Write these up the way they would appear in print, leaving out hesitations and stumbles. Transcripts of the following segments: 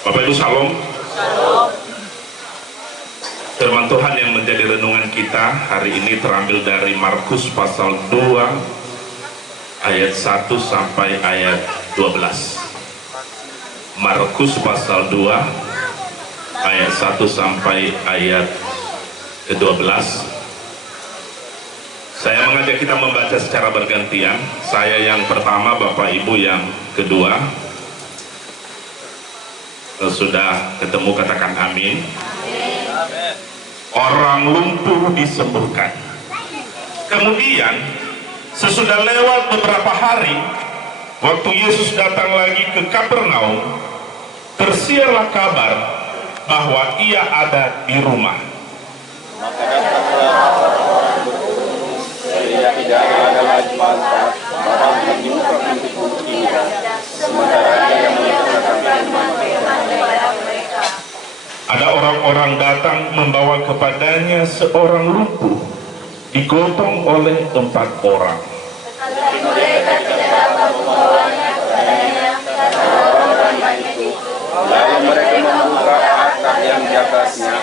Bapak Ibu Shalom. Firman Tuhan yang menjadi renungan kita hari ini terambil dari Markus pasal 2 ayat 1 sampai ayat 12. Markus pasal 2 ayat 1 sampai ayat ke-12. Saya mengajak kita membaca secara bergantian. Saya yang pertama, Bapak Ibu yang kedua. Kalau sudah ketemu katakan amin. Amin. Orang lumpuh disembuhkan. Kemudian sesudah lewat beberapa hari, waktu Yesus datang lagi ke Kapernaum, tersiarlah kabar bahwa ia ada di rumah. Maka datanglah orang berkerumun, ia tidak ada lagi pantas, barang terbuka pintu indah, sementara ia mengatakan firman kepada mereka. Ada orang-orang datang membawa kepadanya seorang lumpuh, digotong oleh 4 orang. Tetapi mereka tidak dapat membawanya kepadanya karena orang banyak itu. Lalu mereka membuka atap yang di atasnya.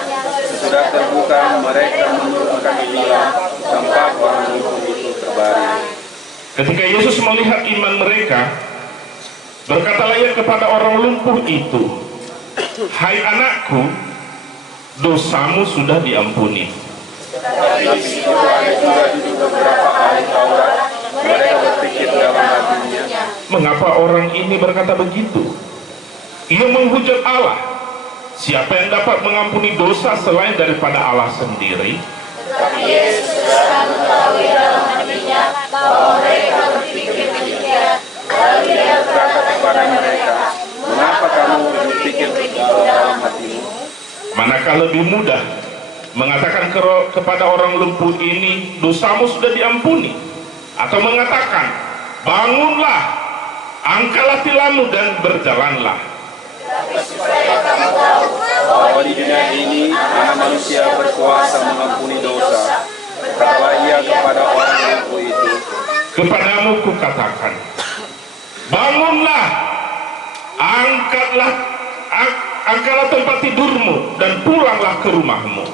Sesudah terbuka, mereka menurunkan tilam tempat orang lumpuh itu terbaring. Ketika Yesus melihat iman mereka, berkatalah ia kepada orang lumpuh itu, "Hai anakku, dosamu sudah diampuni." Tetapi di situ ada juga duduk beberapa ahli Taurat. Mereka berpikir dalam hatinya, Mengapa orang ini berkata begitu? Ia menghujat Allah. Siapa yang dapat mengampuni dosa selain daripada Allah sendiri? tetapi Yesus sudah mengetahui dalam hatinya bahwa mereka berpikir demikian. Lalu dia berkata kepada mereka, "Mengapa kamu berpikir begitu dalam hatimu? Manakah lebih mudah mengatakan kepada orang lumpuh ini, dosamu sudah diampuni, atau mengatakan, bangunlah, angkatlah tilammu dan berjalanlah? Tapi supaya kamu tahu bahwa di dunia ini Anak Manusia berkuasa mengampuni dosa." Berkatalah ia kepada orang lumpuh itu, Kepadamu kukatakan, bangunlah, angkatlah tempat tidurmu dan pulanglah ke rumahmu.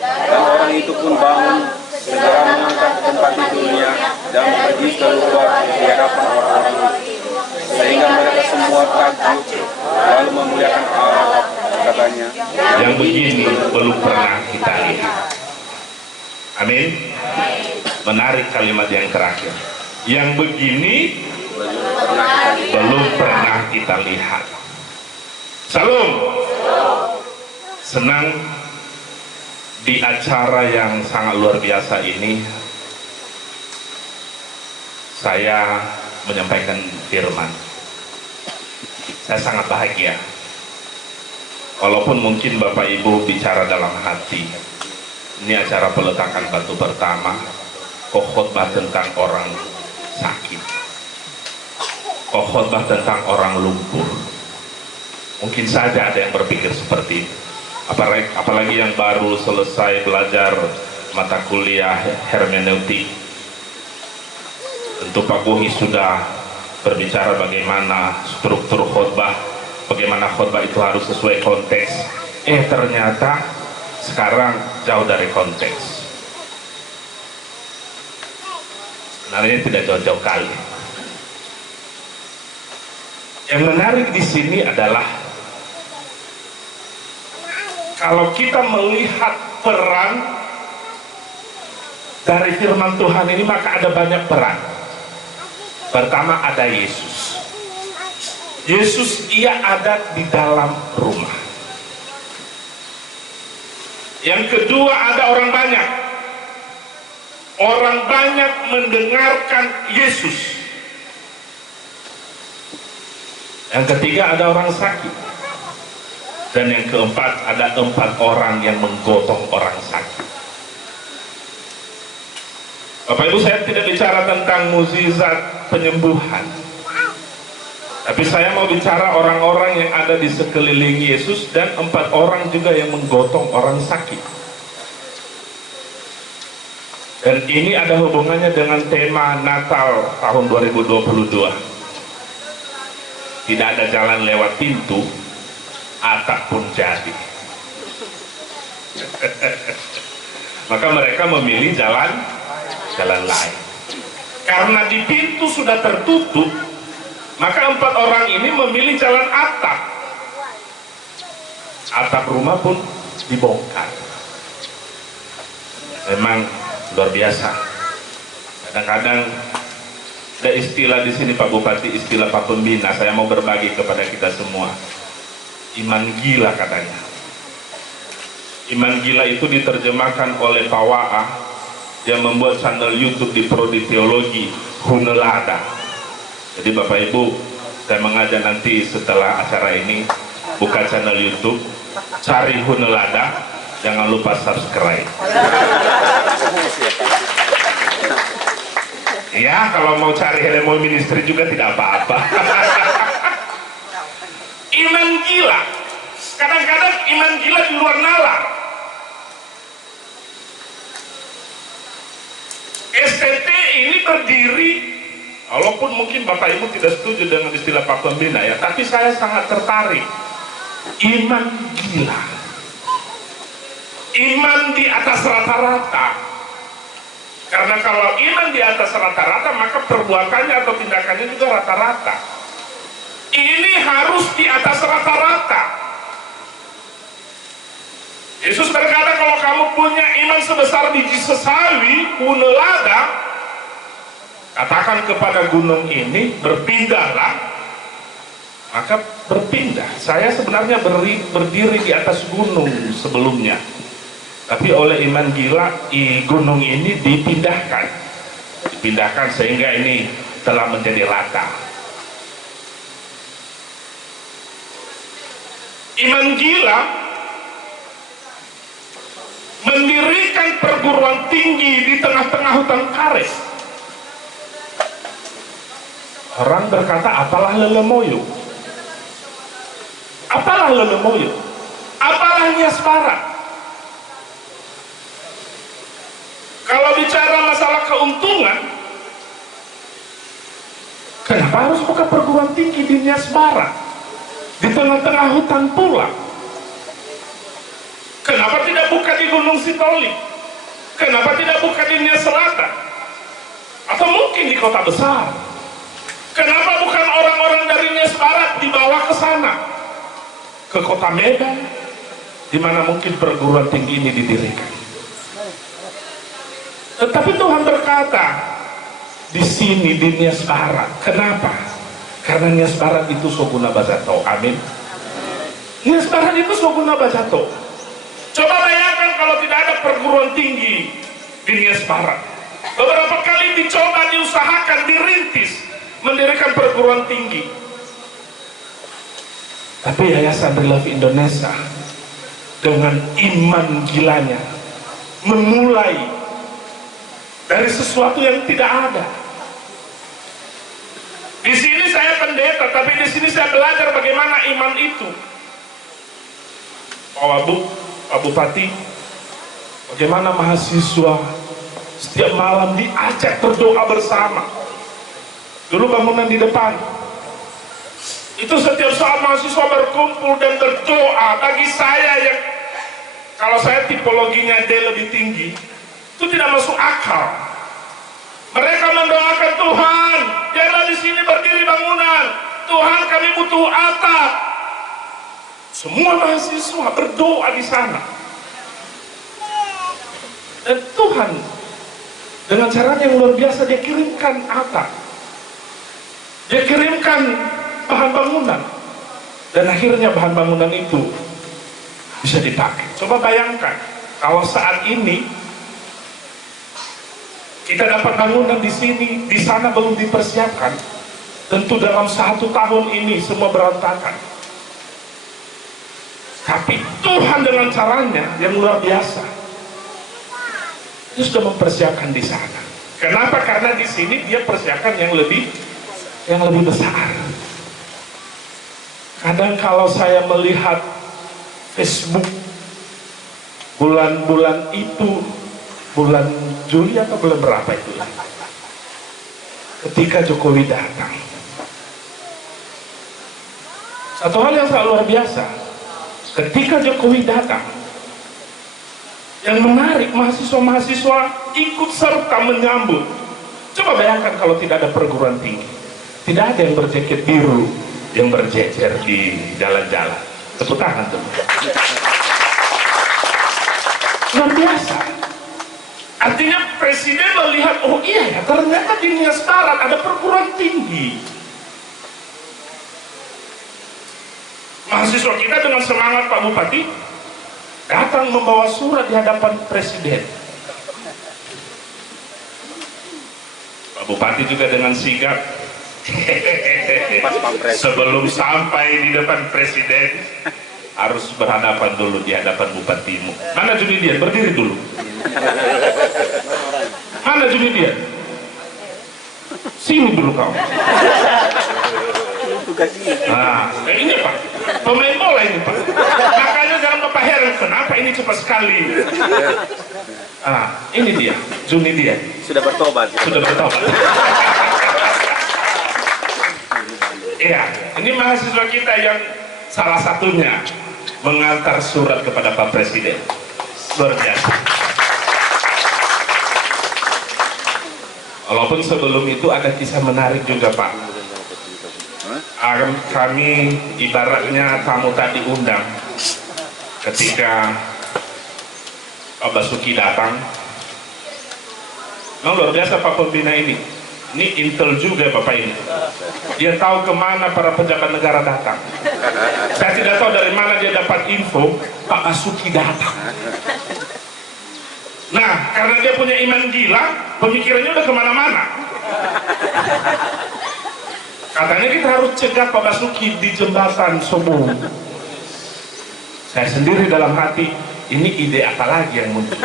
dan orang itu pun bangun, segera mengangkat tempat tidurnya dan pergi keluar di hadapan orang-orang itu, sehingga mereka semua takjub lalu memuliakan Allah. Katanya, Yang begini belum pernah kita lihat. Amin. Menarik kalimat yang terakhir. Yang begini belum pernah kita lihat. Salam. Senang di acara yang sangat luar biasa ini saya menyampaikan firman. Saya sangat bahagia. Walaupun mungkin Bapak Ibu bicara dalam hati. Ini acara peletakan batu pertama, khotbah tentang orang sakit, khotbah tentang orang lumpuh. Mungkin saja ada yang berpikir seperti itu. Apalagi yang baru selesai belajar mata kuliah hermeneutik. Tentu Pak Bohi sudah berbicara bagaimana struktur khotbah, bagaimana khotbah itu harus sesuai konteks. Ternyata sekarang jauh dari konteks. Sebenarnya tidak jauh-jauh kali. Yang menarik di sini adalah kalau kita melihat peran dari firman Tuhan ini, maka ada banyak peran. Pertama ada Yesus. Yesus ia ada di dalam rumah. Yang kedua ada orang banyak. Orang banyak mendengarkan Yesus. Yang ketiga ada orang sakit. Dan yang keempat ada 4 orang yang menggotong orang sakit. Bapak Ibu, saya tidak bicara tentang mukjizat penyembuhan, tapi saya mau bicara orang-orang yang ada di sekeliling Yesus dan 4 orang juga yang menggotong orang sakit. Dan ini ada hubungannya dengan tema Natal tahun 2022. Tidak ada jalan lewat pintu, atap pun jadi. Maka mereka memilih jalan lain. Karena di pintu sudah tertutup, maka 4 orang ini memilih jalan atap. Atap rumah pun dibongkar. Memang luar biasa. Kadang-kadang ada istilah di sini Pak Bupati, istilah Pak Pembina. Saya mau berbagi kepada kita semua. Iman gila katanya. Iman gila itu diterjemahkan oleh Pak Wa'a yang membuat channel YouTube di Prodi Teologi Hunelada. Jadi Bapak Ibu, saya mengajak nanti setelah acara ini buka channel YouTube, cari Hunelada, jangan lupa subscribe. Ya, kalau mau cari Helemo Ministry juga tidak apa-apa. Iman gila. Kadang-kadang iman gila di luar nalar. STT ini berdiri, walaupun mungkin Bapak Ibu tidak setuju dengan istilah Pak Pembina ya, tapi saya sangat tertarik. Iman gila. Iman di atas rata-rata. Karena kalau iman di atas rata-rata, maka perbuatannya atau tindakannya juga rata-rata. Ini harus di atas rata-rata. Yesus berkata, kalau kamu punya iman sebesar biji sesawi, Hunelada, katakan kepada gunung ini, berpindahlah, maka berpindah. Saya sebenarnya berdiri di atas gunung sebelumnya, tapi oleh iman gila, gunung ini dipindahkan sehingga ini telah menjadi rata. Iman gila mendirikan perguruan tinggi di tengah-tengah hutan karet. Orang berkata, apalah lelemoyo? Apalah lelemoyo? Apalah Nias Barat? Kalau bicara masalah keuntungan, kenapa harus buka perguruan tinggi di Nias Barat? Di tengah-tengah hutan pula. Kenapa tidak buka di Gunung Sitoli? Kenapa tidak buka di Nias Selatan? Atau mungkin di kota besar? Kenapa bukan orang-orang dari Nias Barat dibawa ke sana? Ke kota Medan, di mana mungkin perguruan tinggi ini didirikan. Tetapi Tuhan berkata, di sini di Nias Barat. Kenapa? Karena Nias Barat itu Soguna Bajato. Amin. Nias Barat itu Soguna Bajato. Coba bayangkan kalau tidak ada perguruan tinggi di Nias Barat. Beberapa kali dicoba, diusahakan, dirintis mendirikan perguruan tinggi. Tapi Yayasan Relove Indonesia dengan iman gilanya memulai dari sesuatu yang tidak ada. Di sini saya pendeta, tapi di sini saya belajar bagaimana iman itu. Pak Bupati, bagaimana mahasiswa setiap malam diajak berdoa bersama. Dulu bangunan di depan, itu setiap saat mahasiswa berkumpul dan berdoa. Bagi saya yang, kalau saya tipologinya D lebih tinggi, itu tidak masuk akal. Mereka mendoakan, Tuhan, janganlah di sini berdiri bangunan. Tuhan, kami butuh atap. Semua mahasiswa berdoa di sana. Dan Tuhan dengan caranya yang luar biasa, dia kirimkan atap. Dia kirimkan bahan bangunan. Dan akhirnya bahan bangunan itu bisa dipakai. Coba bayangkan, kalau saat ini kita dapat bangunan di sini, di sana belum dipersiapkan, tentu dalam 1 tahun ini semua berantakan. Tapi Tuhan dengan caranya yang luar biasa, dia sudah mempersiapkan di sana. Kenapa? Karena di sini dia persiapkan yang lebih besar. Kadang kalau saya melihat Facebook bulan-bulan itu, bulan Juli atau bulan berapa itu ya, ketika Jokowi datang, satu hal yang sangat luar biasa, Ketika Jokowi datang, yang menarik mahasiswa-mahasiswa ikut serta menyambut. Coba bayangkan kalau tidak ada perguruan tinggi, tidak ada yang berjaket biru yang berjejer di jalan-jalan. Tepuk tangan tuh. Luar biasa. Artinya presiden melihat, oh iya ya, ternyata di Nias Barat ada perguruan tinggi. Mahasiswa kita dengan semangat Pak Bupati datang membawa surat di hadapan presiden. Pak Bupati juga dengan sigap sebelum sampai di depan presiden harus berhadapan dulu di hadapan bupatimu. Mana Junidien? Berdiri dulu. Mana Junidien? Sini dulu kau. Nah, ini Pak, pemain bola ini Pak. Makanya jangan Bapak heran kenapa ini cepat sekali. Ini dia, Junidien. Sudah bertobat. Sudah bertobat. Iya, ini mahasiswa kita yang salah satunya mengantar surat kepada Pak Presiden. Luar biasa. Walaupun sebelum itu ada kisah menarik juga Pak. Kami ibaratnya tamu tadi undang ketika Pak Basuki datang. Luar biasa Pak Pembina ini intel juga Bapak ini. Dia tahu kemana para pejabat negara datang. Saya tidak tahu dari mana dia dapat info Pak Basuki datang. Nah, karena dia punya iman gila, pemikirannya udah kemana-mana. Katanya kita harus cegah Pak Basuki di jembatan Sobo. Saya sendiri dalam hati, ini ide apa lagi yang muncul?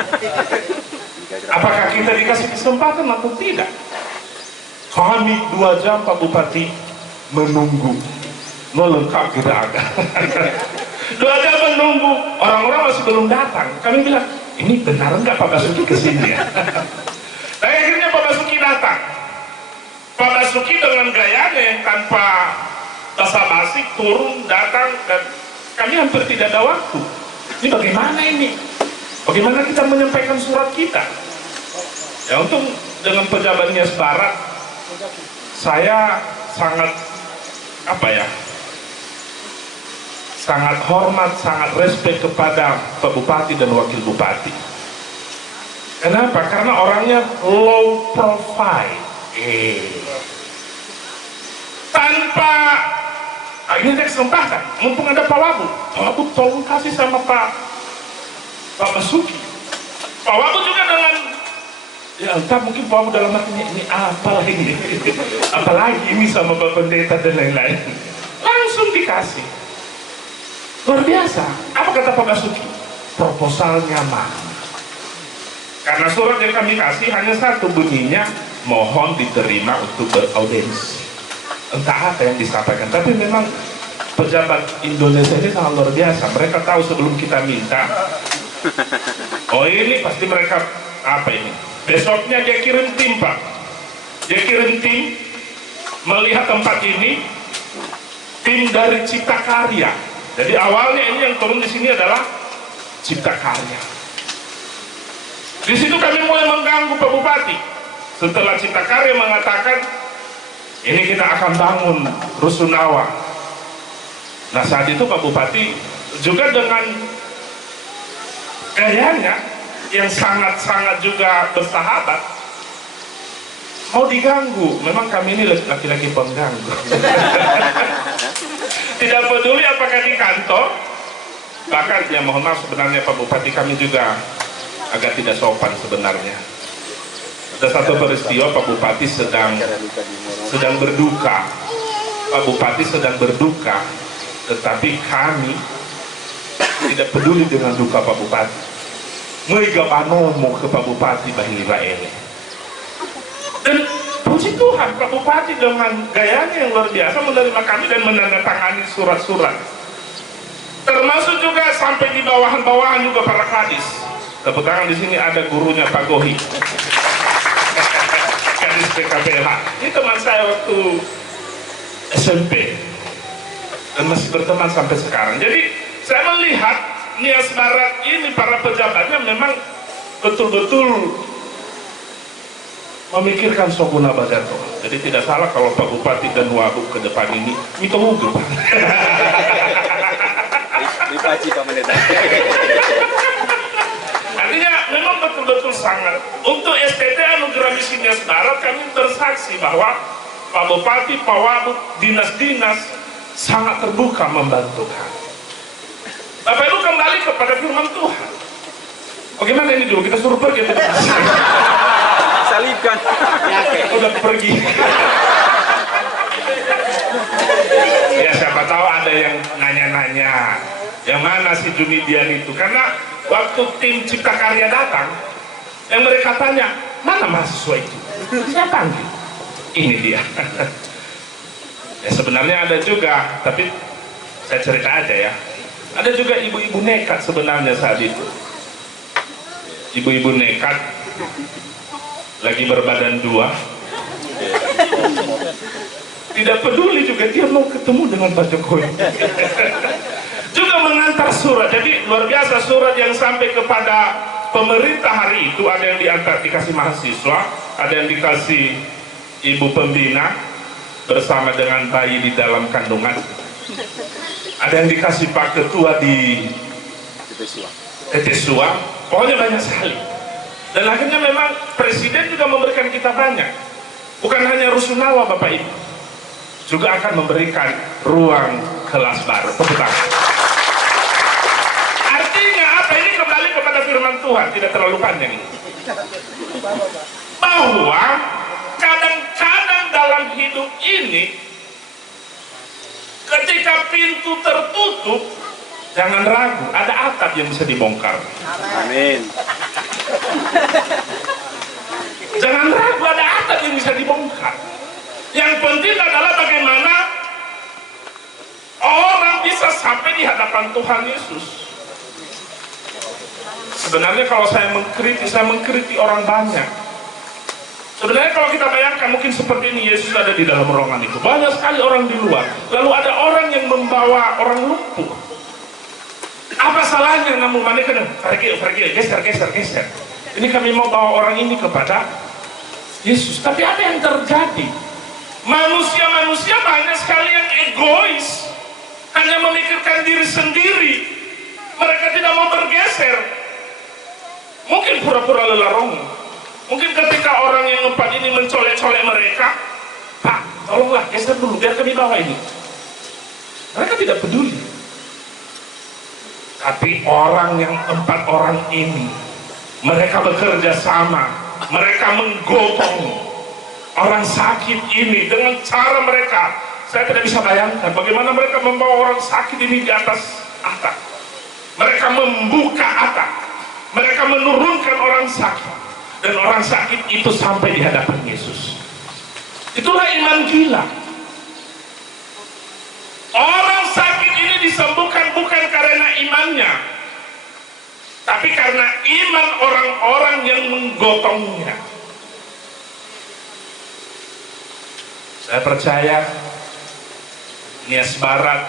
Apakah kita dikasih kesempatan atau tidak? Kami 2 jam Pak Bupati menunggu, lengkap kita agak. 2 jam menunggu, orang-orang masih belum datang. Kami bilang, ini benar nggak Pak Basuki kesini ya? Dan akhirnya Pak Basuki datang. Pak Basuki dengan gayanya yang tanpa basa-basi turun datang, dan kami hampir tidak ada waktu. Ini bagaimana ini? Bagaimana kita menyampaikan surat kita? Ya untuk dengan pejabat Nias Barat, saya sangat sangat hormat, sangat respect kepada Pak Bupati dan Wakil Bupati. Kenapa? Karena orangnya low profile. Tanpa ini kesempatan, mumpung ada Pak Wabu tolong kasih sama Pak Basuki. Pak Wabu juga dengan ya entah mungkin Pak Wabu dalam hatinya ini apalagi ini sama Pak Pendeta dan lain-lain, langsung dikasih. Luar biasa. Apa kata Pak Basuki? Proposalnya mana? Karena surat yang kami kasih hanya satu bunyinya, mohon diterima untuk beraudiensi. Entah apa yang disampaikan, tapi memang pejabat Indonesia ini sangat luar biasa. Mereka tahu sebelum kita minta, oh ini pasti mereka apa ini. Besoknya dia kirim tim Pak, dia kirim tim melihat tempat ini, tim dari Cipta Karya. Jadi awalnya ini yang turun di sini adalah Cipta Karya. Di situ kami mulai mengganggu Pak Bupati. Setelah Cipta Karya mengatakan ini kita akan bangun Rusunawa. Nah saat itu Pak Bupati juga dengan gayanya yang sangat-sangat juga bersahabat mau diganggu. Memang kami ini laki-laki pengganggu. Tidak peduli apakah di kantor, bahkan ya mohon maaf sebenarnya Pak Bupati kami juga agak tidak sopan sebenarnya. Ada satu peristiwa Pak Bupati sedang berduka. Pak Bupati sedang berduka, tetapi kami tidak peduli dengan duka Pak Bupati. Mereka panomo ke Pak Bupati bahwa ini. Dan puji Tuhan Pak Bupati dengan gayanya yang luar biasa menerima kami dan menandatangani surat-surat. Termasuk juga sampai di bawahan-bawahan juga para kadis. Tepuk tangan di sini ada gurunya Pak Gohi. Kadis PKPLH. Ini teman saya waktu SMP dan masih berteman sampai sekarang. Jadi saya melihat Nias Barat ini para pejabatnya memang betul-betul memikirkan Soguna Bagato. Jadi tidak salah kalau Pak Bupati dan Wagub ke depan ini itu mungkin. Dipaci Pak Pendeta. Artinya memang betul-betul sangat. Untuk STT Anugerah Misi Nias Barat kami bersaksi bahwa Pak Bupati, Pak Wagub, dinas-dinas sangat terbuka membantu kami. Bapak Ibu kembali kepada firman Tuhan. Bagaimana ini dulu? Kita suruh pergi. Salibkan. Udah pergi. Ya siapa tahu ada yang nanya-nanya. Yang mana si Jumidian itu? Karena waktu tim Cipta Karya datang, yang mereka tanya, mana mahasiswa itu? Saya panggil. Ini dia. Ya sebenarnya ada juga, tapi saya cerita aja ya. Ada juga ibu-ibu nekat sebenarnya saat itu. Ibu-ibu nekat lagi berbadan dua, tidak peduli juga dia mau ketemu dengan Pak Jokowi. Juga mengantar surat. Jadi luar biasa surat yang sampai kepada pemerintah hari itu. Ada yang diantar dikasih mahasiswa, ada yang dikasih ibu pembina bersama dengan bayi di dalam kandungan, ada yang dikasih Pak Ketua di Tetesua. Pokoknya banyak sekali. Dan akhirnya memang Presiden juga memberikan kita banyak. Bukan hanya Rusunawa Bapak Ibu, juga akan memberikan ruang kelas baru. Tepuk tangan. Artinya apa? Ini kembali kepada firman Tuhan, tidak terlalu panjang ini. Bahwa kadang-kadang dalam hidup ini, ketika pintu tertutup, jangan ragu, ada atap yang bisa dibongkar. Amin. Jangan ragu, ada atap yang bisa dibongkar. Yang penting adalah bagaimana orang bisa sampai di hadapan Tuhan Yesus. Sebenarnya kalau saya mengkritik orang banyak. Sebenarnya kalau kita bayangkan mungkin seperti ini, Yesus ada di dalam ruangan itu. Banyak sekali orang di luar. Lalu ada orang yang membawa orang lumpuh. Apa salahnya namun mereka pergi, geser. Ini kami mau bawa orang ini kepada Yesus. Tapi apa yang terjadi? Manusia banyak sekali yang egois, hanya memikirkan diri sendiri. Mereka tidak mau bergeser. Mungkin pura-pura lelarong. Mungkin ketika orang yang empat ini mencolek-colek mereka, Pak, tolonglah geser dulu biar kami bawa ini. Mereka tidak peduli. Tapi orang yang empat orang ini, mereka bekerja sama, mereka menggotong orang sakit ini dengan cara mereka. Saya tidak bisa bayangkan bagaimana mereka membawa orang sakit ini di atas atap. Mereka membuka atap, mereka menurunkan orang sakit, dan orang sakit itu sampai di hadapan Yesus. Itulah iman gila. Orang sakit ini disembuhkan bukan karena imannya, tapi karena iman orang-orang yang menggotongnya. Saya percaya Nias Barat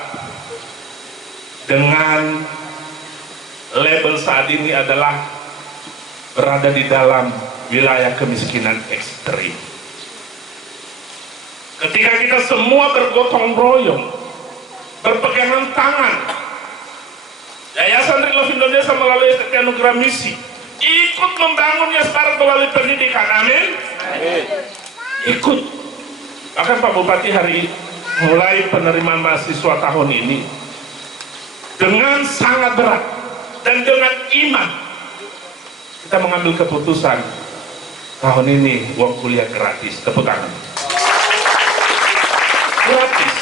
dengan label saat ini adalah berada di dalam wilayah kemiskinan ekstrim. Ketika kita semua bergotong royong, berpegangan tangan, Yayasan Relove Indonesia melalui STT Anugerah Misi ikut membangun Nias Barat melalui pendidikan. Amin. Ikut. Bahkan Pak Bupati hari mulai penerimaan mahasiswa tahun ini dengan sangat berat dan dengan iman kita mengambil keputusan tahun ini uang kuliah gratis. Tepuk tangan. Gratis.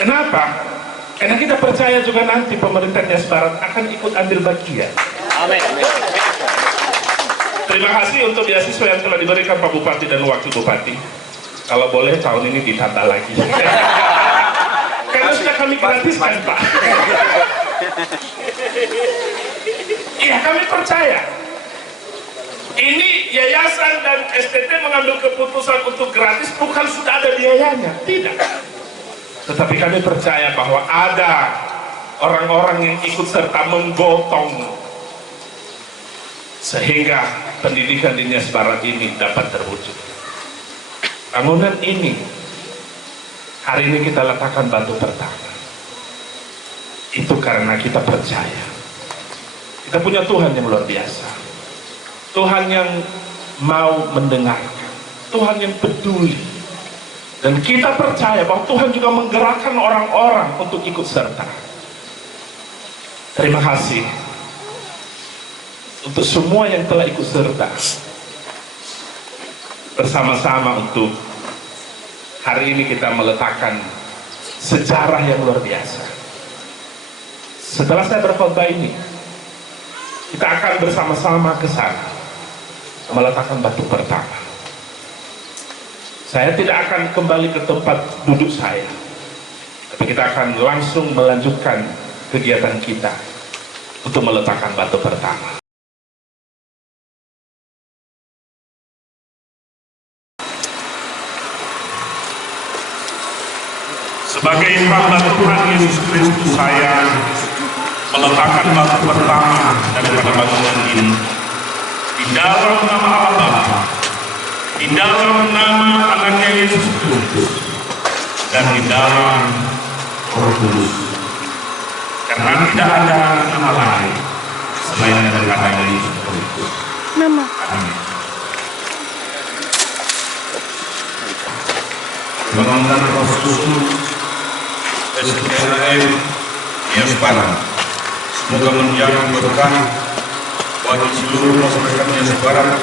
Kenapa? Karena kita percaya juga nanti pemerintah Nias Barat akan ikut ambil bagian. Amin. Terima kasih untuk beasiswa yang telah diberikan Pak Bupati dan Wakil Bupati. Kalau boleh tahun ini ditambah lagi. Karena sudah kami gratiskan, Pak. Iya, kami percaya. Ini yayasan dan STT mengambil keputusan untuk gratis bukan sudah ada biayanya, tidak. Tetapi kami percaya bahwa ada orang-orang yang ikut serta menggotong sehingga pendidikan di Nias Barat ini dapat terwujud. Bangunan ini hari ini kita letakkan batu pertama. Itu karena kita percaya kita punya Tuhan yang luar biasa, Tuhan yang mau mendengarkan, Tuhan yang peduli, dan kita percaya bahwa Tuhan juga menggerakkan orang-orang untuk ikut serta. Terima kasih untuk semua yang telah ikut serta bersama-sama untuk hari ini kita meletakkan sejarah yang luar biasa. Setelah saya berkhotbah ini, kita akan bersama-sama ke sana meletakkan batu pertama. Saya tidak akan kembali ke tempat duduk saya, tapi kita akan langsung melanjutkan kegiatan kita untuk meletakkan batu pertama. Sebagai hamba Tuhan Yesus Kristus, saya meletakkan batu pertama daripada bangunan ini di dalam nama Allah Bapa, di dalam nama anaknya Yesus Kristus, dan di dalam Roh Kudus, karena tidak ada nama lain selain daripada Yesus Kristus. Amin. Bangunan Roh Kudus SDRM Nias Barat semoga menjadi berkah bagi seluruh masyarakat Nias Barat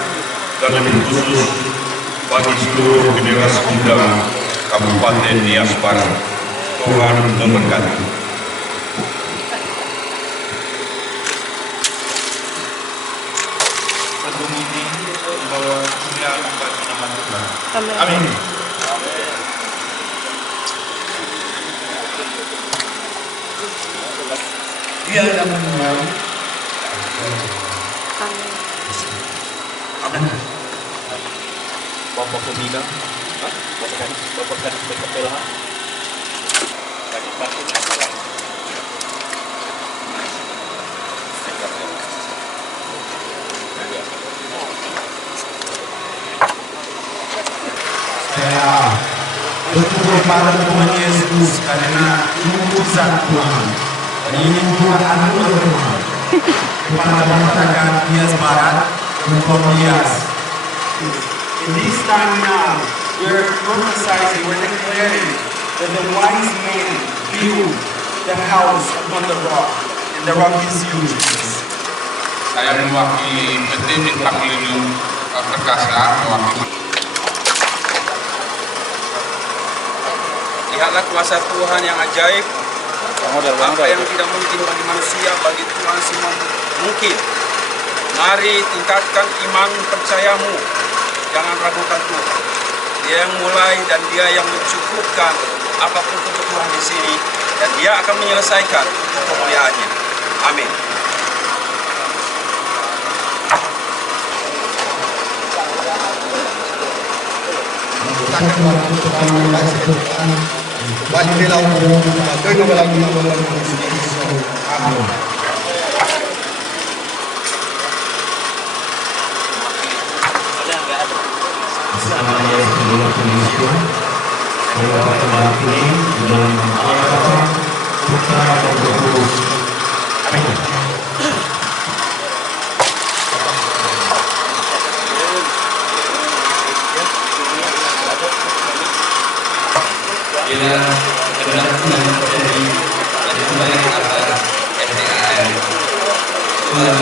dan lebih khusus bagi seluruh generasi muda Kabupaten Nias Barat. Tuhan memberkati. Amin. Dia yang mengenal. Amin. Bapak pembina, bapak kan kepala. Saya bersyukur pada Tuhan Yesus karena utusan Tuhan. Dan ini bukan anugerah Tuhan kepada masyarakat Nias Barat untuk Nias. In this time now, we're emphasizing, we're declaring that the wise man built the house upon the rock, and the rock is you. Saya mewakili PT Bintang Lilin Perkasa, mewakili. Lihatlah kuasa Tuhan yang ajaib. Apa yang tidak mungkin bagi manusia, bagi Tuhan semua mungkin. Mari tingkatkan iman percayamu. Jangan ragukan Tuhan. Dia yang mulai dan Dia yang mencukupkan apapun kebutuhan di sini, dan Dia akan menyelesaikan untuk kemuliaannya. Amin. Bila kebenaran yang terjadi dari sebagai atas SDAM Tuhan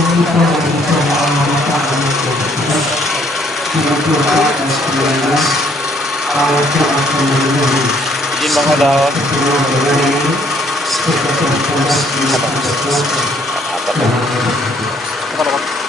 izin Bang Odal. Apa?